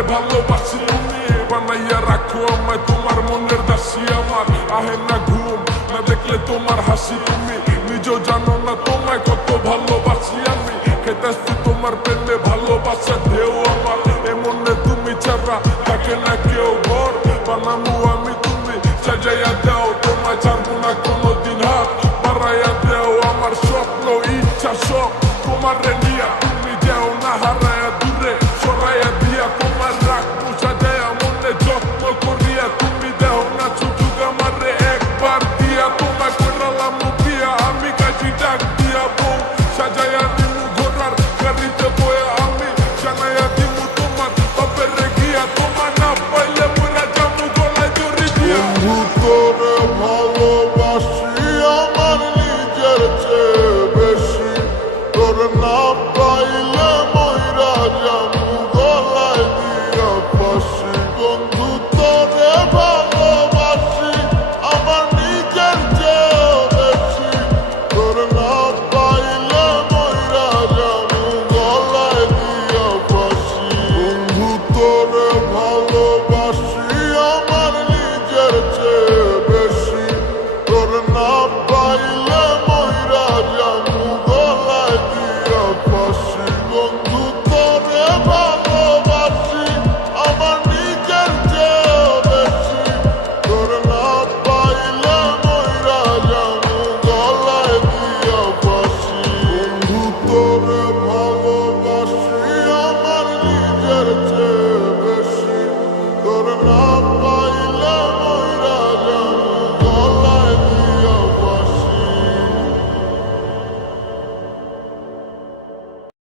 তোমারে ভালোবাসি তুমি বানাইয়া রাখো আমায় তোমার মনের দাসী আমার আহে না ঘুম না দেখলে তোমার হাসি তুমি নিজেও জানো না তোমায় কত ভালোবাসি আমি খেতেছি তোমার প্রেমে ভালোবাসা ঢেউ আমার এমনে তুমি ছাড়া থাকে না কেউ